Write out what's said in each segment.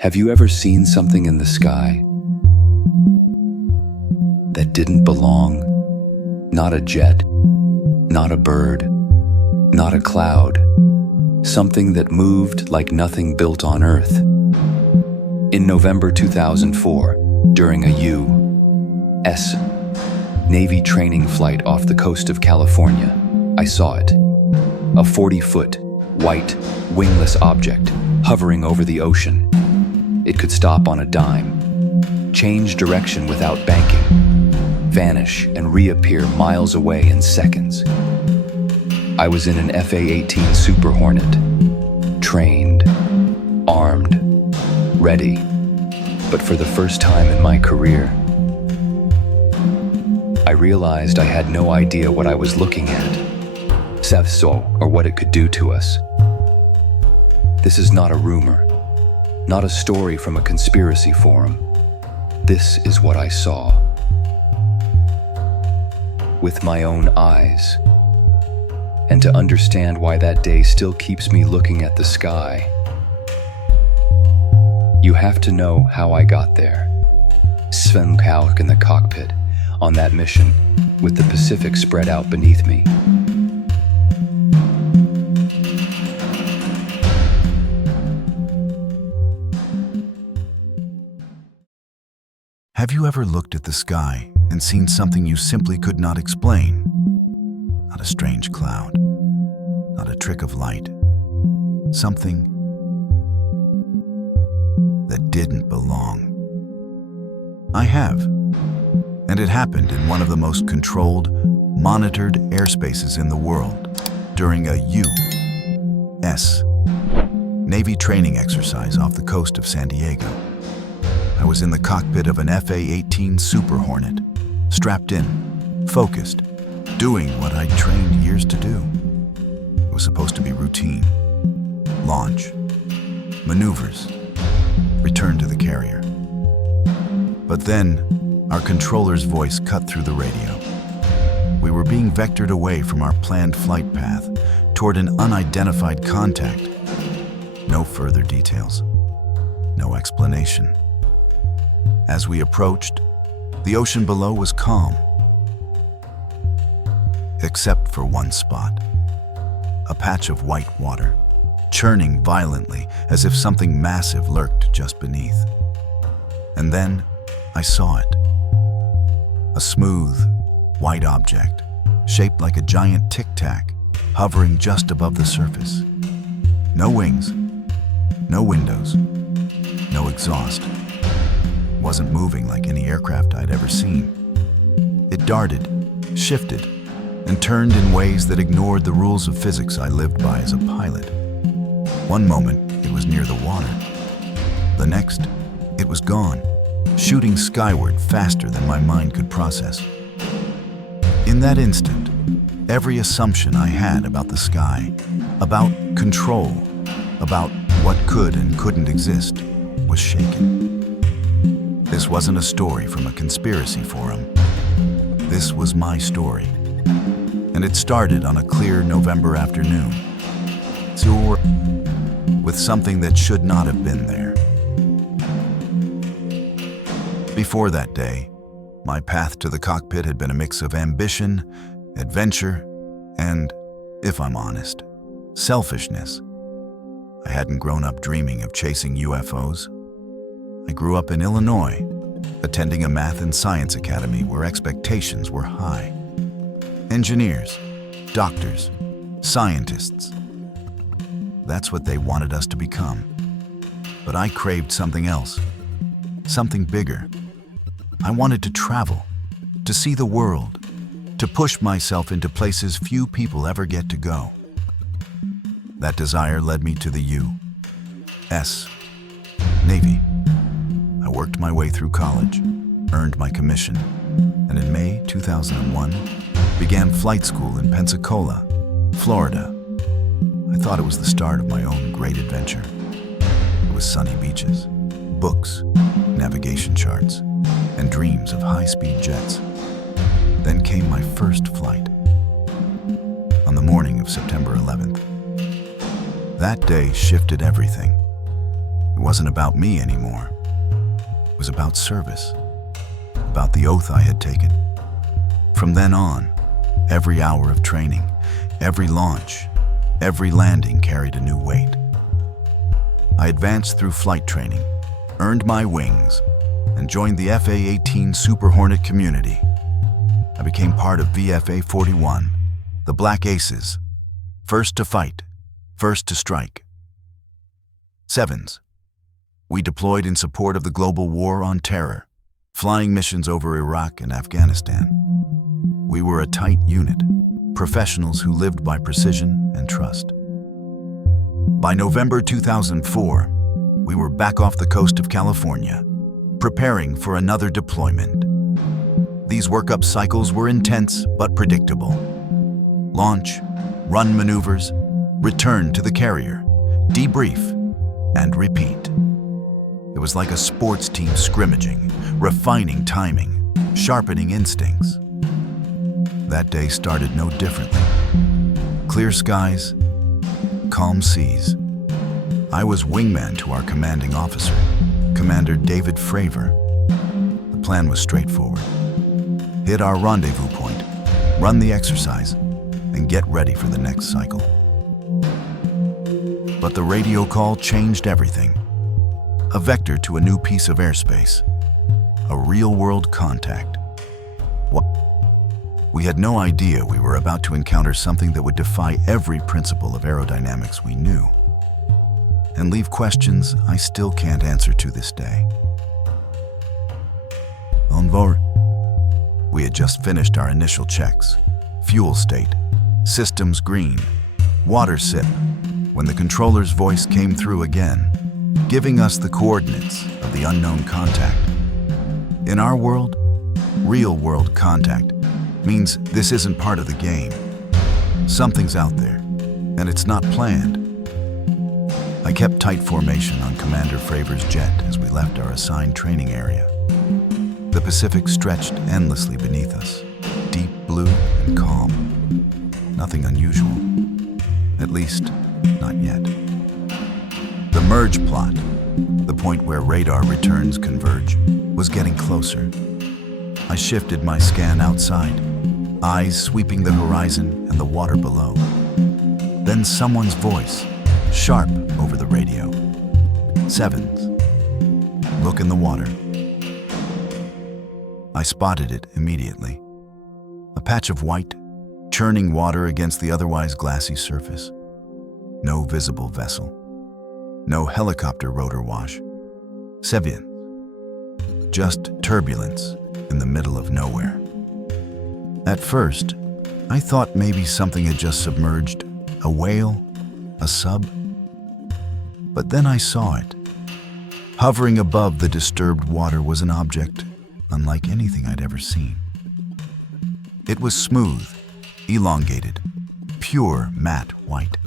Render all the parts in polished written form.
Have you ever seen something in the sky that didn't belong? Not a jet, not a bird, not a cloud. Something that moved like nothing built on Earth. In November 2004, during a U.S. Navy training flight off the coast of California, I saw it. A 40-foot, white, wingless object hovering over the ocean. It could stop on a dime, change direction without banking, vanish and reappear miles away in seconds. I was in an FA-18 Super Hornet, trained, armed, ready, but for the first time in my career, I realized I had no idea what I was looking at, or what it could do to us. This is not a rumor, not a story from a conspiracy forum. This is what I saw with my own eyes. And to understand why that day still keeps me looking at the sky, you have to know how I got there. Sven Kauk in the cockpit on that mission with the Pacific spread out beneath me. Have you ever looked at the sky and seen something you simply could not explain? Not a strange cloud, not a trick of light, something that didn't belong. I have, and it happened in one of the most controlled, monitored airspaces in the world during a U.S. Navy training exercise off the coast of San Diego. I was in the cockpit of an FA-18 Super Hornet, strapped in, focused, doing what I'd trained years to do. It was supposed to be routine. Launch, maneuvers, return to the carrier. But then, our controller's voice cut through the radio. We were being vectored away from our planned flight path toward an unidentified contact. No further details. No explanation. As we approached, the ocean below was calm, except for one spot. A patch of white water, churning violently as if something massive lurked just beneath. And then I saw it. A smooth, white object, shaped like a giant tic-tac, hovering just above the surface. No wings, no windows, no exhaust. Wasn't moving like any aircraft I'd ever seen. It darted, shifted, and turned in ways that ignored the rules of physics I lived by as a pilot. One moment, it was near the water. The next, it was gone, shooting skyward faster than my mind could process. In that instant, every assumption I had about the sky, about control, about what could and couldn't exist, was shaken. This wasn't a story from a conspiracy forum. This was my story. And it started on a clear November afternoon. With something that should not have been there. Before that day, my path to the cockpit had been a mix of ambition, adventure, and, if I'm honest, selfishness. I hadn't grown up dreaming of chasing UFOs. I grew up in Illinois, attending a math and science academy where expectations were high. Engineers, doctors, scientists. That's what they wanted us to become. But I craved something else, something bigger. I wanted to travel, to see the world, to push myself into places few people ever get to go. That desire led me to the U.S. Navy. I worked my way through college, earned my commission, and in May 2001, began flight school in Pensacola, Florida. I thought it was the start of my own great adventure. It was sunny beaches, books, navigation charts, and dreams of high-speed jets. Then came my first flight, on the morning of September 11th. That day shifted everything. It wasn't about me anymore. It was about service, about the oath I had taken. From then on, every hour of training, every launch, every landing carried a new weight. I advanced through flight training, earned my wings, and joined the FA-18 Super Hornet community. I became part of VFA-41, the Black Aces, first to fight, first to strike. Sevens. We deployed in support of the global war on terror, flying missions over Iraq and Afghanistan. We were a tight unit, professionals who lived by precision and trust. By November 2004, we were back off the coast of California, preparing for another deployment. These workup cycles were intense but predictable. Launch, run maneuvers, return to the carrier, debrief, and repeat. It was like a sports team scrimmaging, refining timing, sharpening instincts. That day started no differently. Clear skies, calm seas. I was wingman to our commanding officer, Commander David Fravor. The plan was straightforward. Hit our rendezvous point, run the exercise, and get ready for the next cycle. But the radio call changed everything. A vector to a new piece of airspace. A real-world contact. We had no idea we were about to encounter something that would defy every principle of aerodynamics we knew, and leave questions I still can't answer to this day. On board, we had just finished our initial checks. Fuel state, systems green, water sip, when the controller's voice came through again, giving us the coordinates of the unknown contact. In our world, real-world contact means this isn't part of the game. Something's out there, and it's not planned. I kept tight formation on Commander Fravor's jet as we left our assigned training area. The Pacific stretched endlessly beneath us, deep blue and calm. Nothing unusual, at least not yet. The merge plot, the point where radar returns converge, was getting closer. I shifted my scan outside, eyes sweeping the horizon and the water below. Then someone's voice, sharp over the radio. Sevens. Look in the water. I spotted it immediately. A patch of white, churning water against the otherwise glassy surface. No visible vessel. No helicopter rotor wash. Sevens. Just turbulence in the middle of nowhere. At first, I thought maybe something had just submerged, a whale, a sub. But then I saw it. Hovering above the disturbed water was an object unlike anything I'd ever seen. It was smooth, elongated, pure matte white,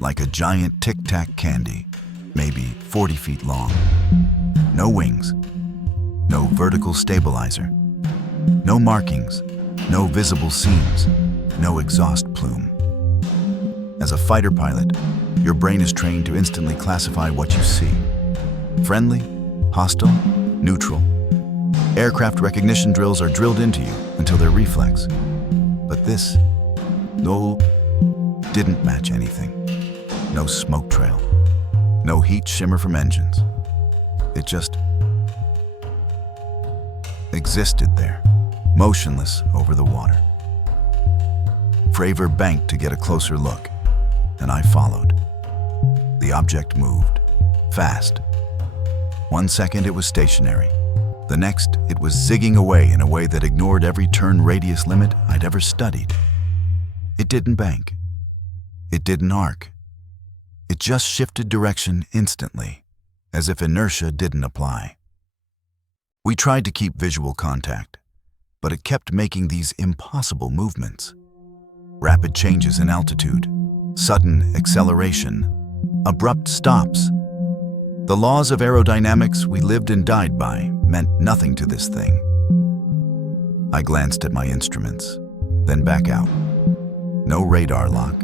like a giant tic-tac candy, maybe 40 feet long. No wings, no vertical stabilizer, no markings, no visible seams, no exhaust plume. As a fighter pilot, your brain is trained to instantly classify what you see. Friendly, hostile, neutral. Aircraft recognition drills are drilled into you until they're reflex. But this, didn't match anything. No smoke trail, no heat shimmer from engines. It just existed there, motionless over the water. Fravor banked to get a closer look, and I followed. The object moved, fast. 1 second it was stationary. The next, it was zigging away in a way that ignored every turn radius limit I'd ever studied. It didn't bank. It didn't arc. It just shifted direction instantly, as if inertia didn't apply. We tried to keep visual contact, but it kept making these impossible movements. Rapid changes in altitude, sudden acceleration, abrupt stops. The laws of aerodynamics we lived and died by meant nothing to this thing. I glanced at my instruments, then back out. No radar lock,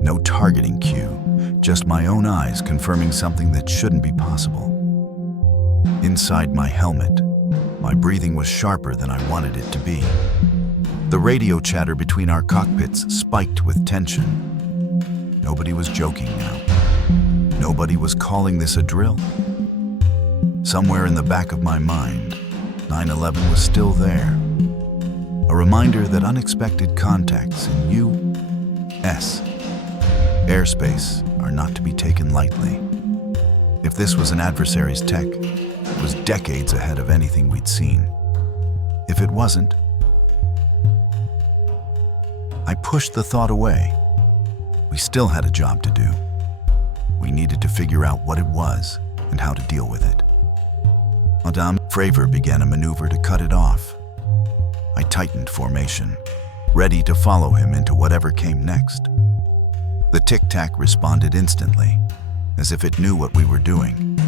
No targeting cue, just my own eyes confirming something that shouldn't be possible. Inside my helmet, my breathing was sharper than I wanted it to be. The radio chatter between our cockpits spiked with tension. Nobody was joking now. Nobody was calling this a drill. Somewhere in the back of my mind, 9/11 was still there. A reminder that unexpected contacts in U.S. airspace are not to be taken lightly. If this was an adversary's tech, it was decades ahead of anything we'd seen. If it wasn't, I pushed the thought away. We still had a job to do. We needed to figure out what it was and how to deal with it. Madame Fravor began a maneuver to cut it off. I tightened formation, ready to follow him into whatever came next. The tic-tac responded instantly, as if it knew what we were doing.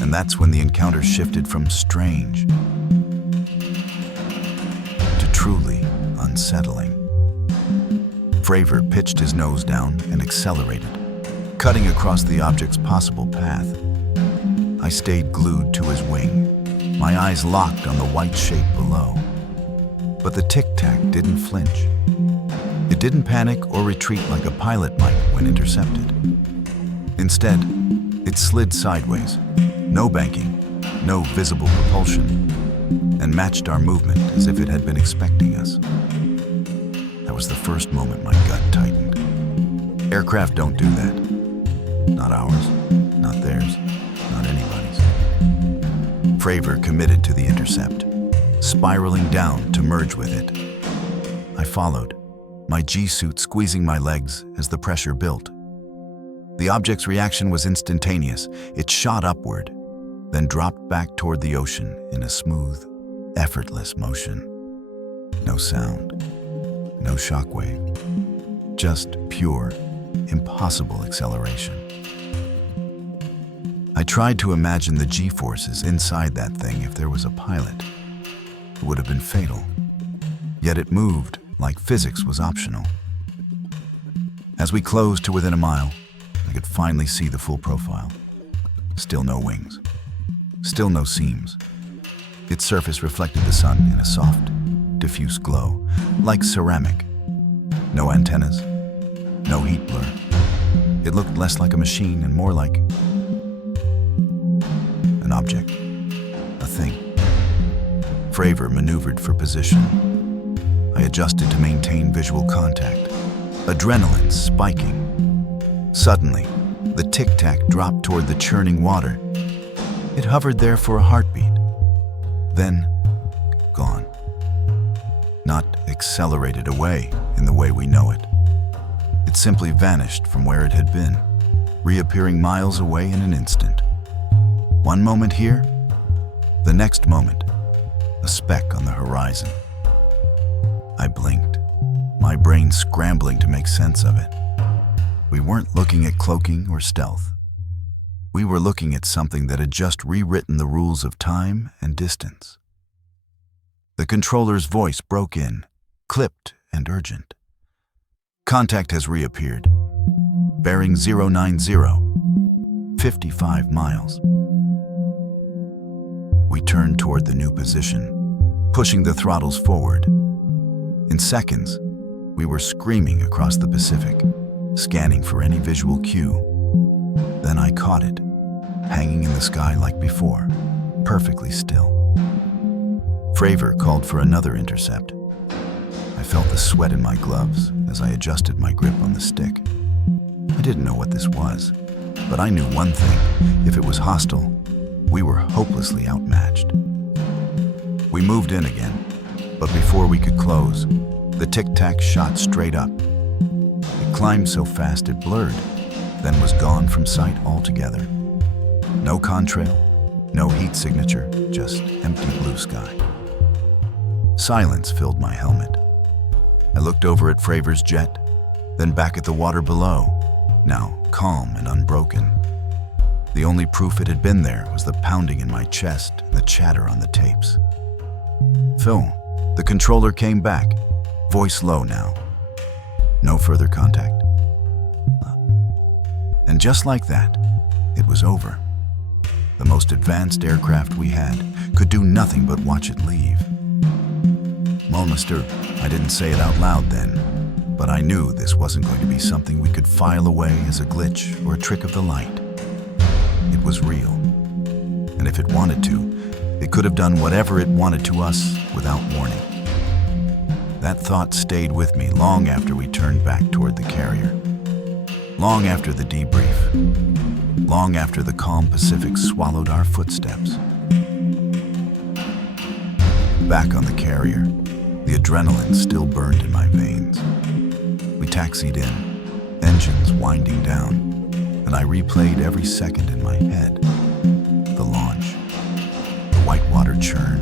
And that's when the encounter shifted from strange to truly unsettling. Fravor pitched his nose down and accelerated, cutting across the object's possible path. I stayed glued to his wing, my eyes locked on the white shape below. But the tic-tac didn't flinch. It didn't panic or retreat like a pilot might when intercepted. Instead, it slid sideways, no banking, no visible propulsion, and matched our movement as if it had been expecting us. That was the first moment my gut tightened. Aircraft don't do that. Not ours, not theirs, not anybody's. Fravor committed to the intercept, spiraling down to merge with it. I followed, my G-suit squeezing my legs as the pressure built. The object's reaction was instantaneous. It shot upward, then dropped back toward the ocean in a smooth, effortless motion. No sound, no shockwave, just pure, impossible acceleration. I tried to imagine the G-forces inside that thing if there was a pilot. It would have been fatal. Yet it moved like physics was optional. As we closed to within a mile, I could finally see the full profile. Still no wings. Still no seams. Its surface reflected the sun in a soft, diffuse glow, like ceramic. No antennas. No heat blur. It looked less like a machine and more like an object. A thing. Fravor maneuvered for position. I adjusted to maintain visual contact. Adrenaline spiking. Suddenly, the tic-tac dropped toward the churning water. It hovered there for a heartbeat. Then, gone. Not accelerated away in the way we know it. It simply vanished from where it had been, reappearing miles away in an instant. One moment here, the next moment, a speck on the horizon. I blinked, my brain scrambling to make sense of it. We weren't looking at cloaking or stealth. We were looking at something that had just rewritten the rules of time and distance. The controller's voice broke in, clipped and urgent. Contact has reappeared. Bearing 090, 55 miles. We turned toward the new position, pushing the throttles forward. In seconds, we were screaming across the Pacific, scanning for any visual cue. Then I caught it, hanging in the sky like before, perfectly still. Fravor called for another intercept. I felt the sweat in my gloves as I adjusted my grip on the stick. I didn't know what this was, but I knew one thing: if it was hostile, we were hopelessly outmatched. We moved in again, but before we could close, the tic-tac shot straight up. It climbed so fast it blurred, then was gone from sight altogether. No contrail, no heat signature, just empty blue sky. Silence filled my helmet. I looked over at Fravor's jet, then back at the water below, now calm and unbroken. The only proof it had been there was the pounding in my chest and the chatter on the tapes. Phil, the controller came back, voice low now. No further contact. And just like that, it was over. The most advanced aircraft we had could do nothing but watch it leave. Molmaster, I didn't say it out loud then, but I knew this wasn't going to be something we could file away as a glitch or a trick of the light. It was real. And if it wanted to, it could have done whatever it wanted to us without warning. That thought stayed with me long after we turned back toward the carrier. Long after the debrief. Long after the calm Pacific swallowed our footsteps. Back on the carrier, the adrenaline still burned in my veins. We taxied in, engines winding down, and I replayed every second in my head. The launch, the whitewater churn,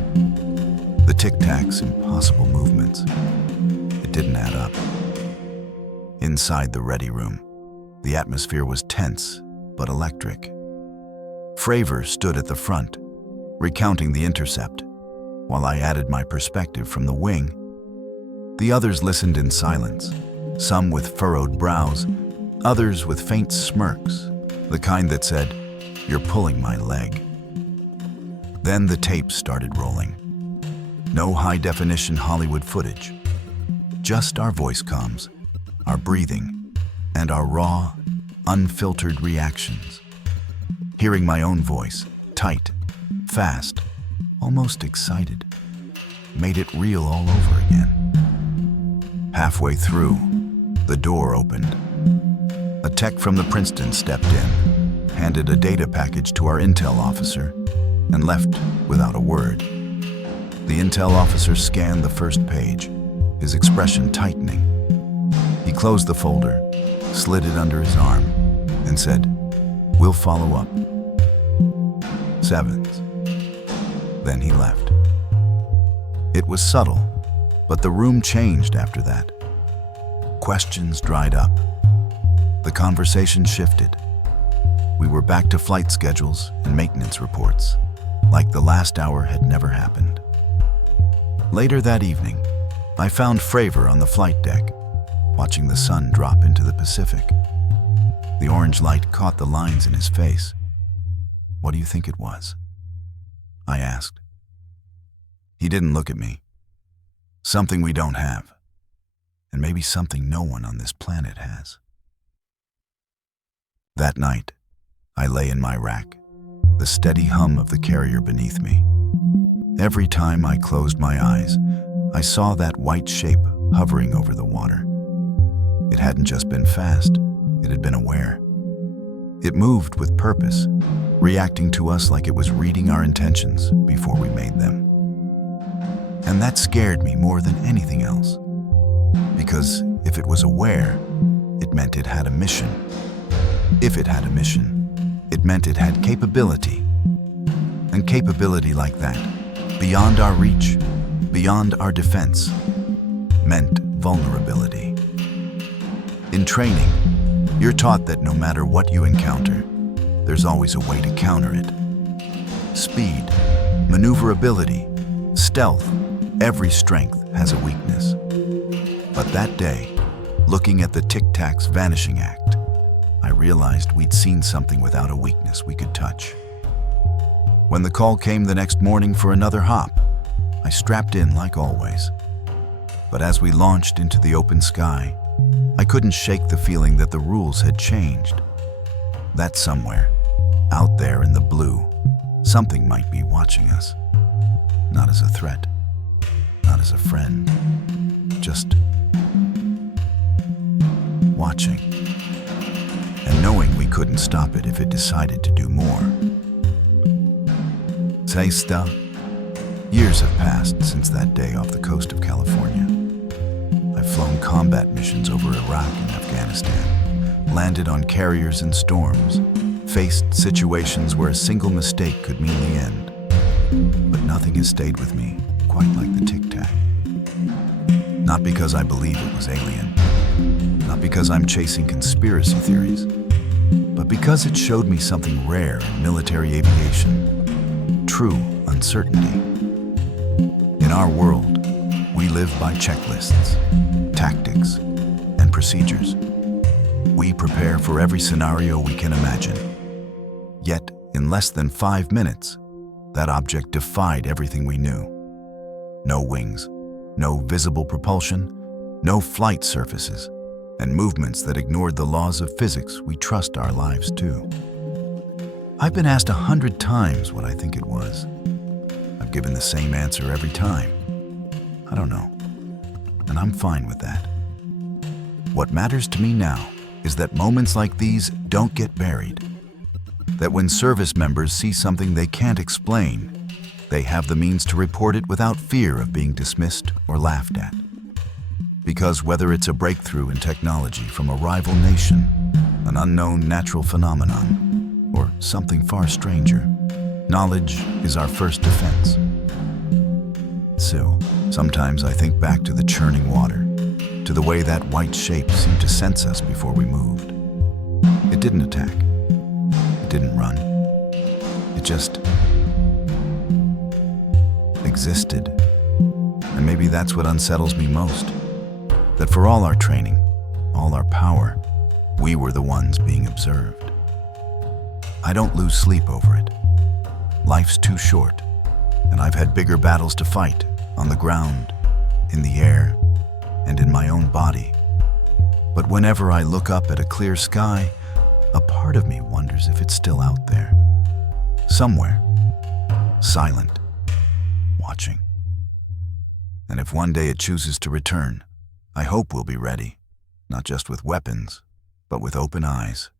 the tic-tac's impossible movements. It didn't add up. Inside the ready room, the atmosphere was tense but electric. Fravor stood at the front, recounting the intercept, while I added my perspective from the wing. The others listened in silence, some with furrowed brows, others with faint smirks, the kind that said, "You're pulling my leg." Then the tape started rolling. No high-definition Hollywood footage, just our voice comms, our breathing, and our raw, unfiltered reactions. Hearing my own voice, tight, fast, almost excited, made it real all over again. Halfway through, the door opened. A tech from the Princeton stepped in, handed a data package to our intel officer, and left without a word. The intel officer scanned the first page, his expression tightening. He closed the folder, slid it under his arm, and said, "We'll follow up. Sevens." Then he left. It was subtle, but the room changed after that. Questions dried up. The conversation shifted. We were back to flight schedules and maintenance reports, like the last hour had never happened. Later that evening, I found Fravor on the flight deck, watching the sun drop into the Pacific. The orange light caught the lines in his face. "What do you think it was?" I asked. He didn't look at me. "Something we don't have, and maybe something no one on this planet has." That night, I lay in my rack, the steady hum of the carrier beneath me. Every time I closed my eyes, I saw that white shape hovering over the water. It hadn't just been fast, it had been aware. It moved with purpose, reacting to us like it was reading our intentions before we made them. And that scared me more than anything else. Because if it was aware, it meant it had a mission. If it had a mission, it meant it had capability. And capability like that, beyond our reach, beyond our defense, meant vulnerability. In training, you're taught that no matter what you encounter, there's always a way to counter it. Speed, maneuverability, stealth, every strength has a weakness. But that day, looking at the Tic-Tac's vanishing act, I realized we'd seen something without a weakness we could touch. When the call came the next morning for another hop, I strapped in like always. But as we launched into the open sky, I couldn't shake the feeling that the rules had changed. That somewhere, out there in the blue, something might be watching us. Not as a threat, not as a friend, just watching. And knowing we couldn't stop it if it decided to do more. Taista. Years have passed since that day off the coast of California. I've flown combat missions over Iraq and Afghanistan, landed on carriers in storms, faced situations where a single mistake could mean the end. But nothing has stayed with me quite like the Tic-Tac. Not because I believe it was alien, not because I'm chasing conspiracy theories, but because it showed me something rare in military aviation: true uncertainty. In our world, we live by checklists, tactics, and procedures. We prepare for every scenario we can imagine. Yet, in less than 5 minutes, that object defied everything we knew. No wings, no visible propulsion, no flight surfaces, and movements that ignored the laws of physics we trust our lives to. I've been asked 100 times what I think it was. I've given the same answer every time. I don't know, and I'm fine with that. What matters to me now is that moments like these don't get buried. That when service members see something they can't explain, they have the means to report it without fear of being dismissed or laughed at. Because whether it's a breakthrough in technology from a rival nation, an unknown natural phenomenon, or something far stranger, knowledge is our first defense. So, sometimes I think back to the churning water, to the way that white shape seemed to sense us before we moved. It didn't attack. It didn't run. It just existed. And maybe that's what unsettles me most. That for all our training, all our power, we were the ones being observed. I don't lose sleep over it. Life's too short, and I've had bigger battles to fight on the ground, in the air, and in my own body. But whenever I look up at a clear sky, a part of me wonders if it's still out there. Somewhere, silent, watching. And if one day it chooses to return, I hope we'll be ready, not just with weapons, but with open eyes.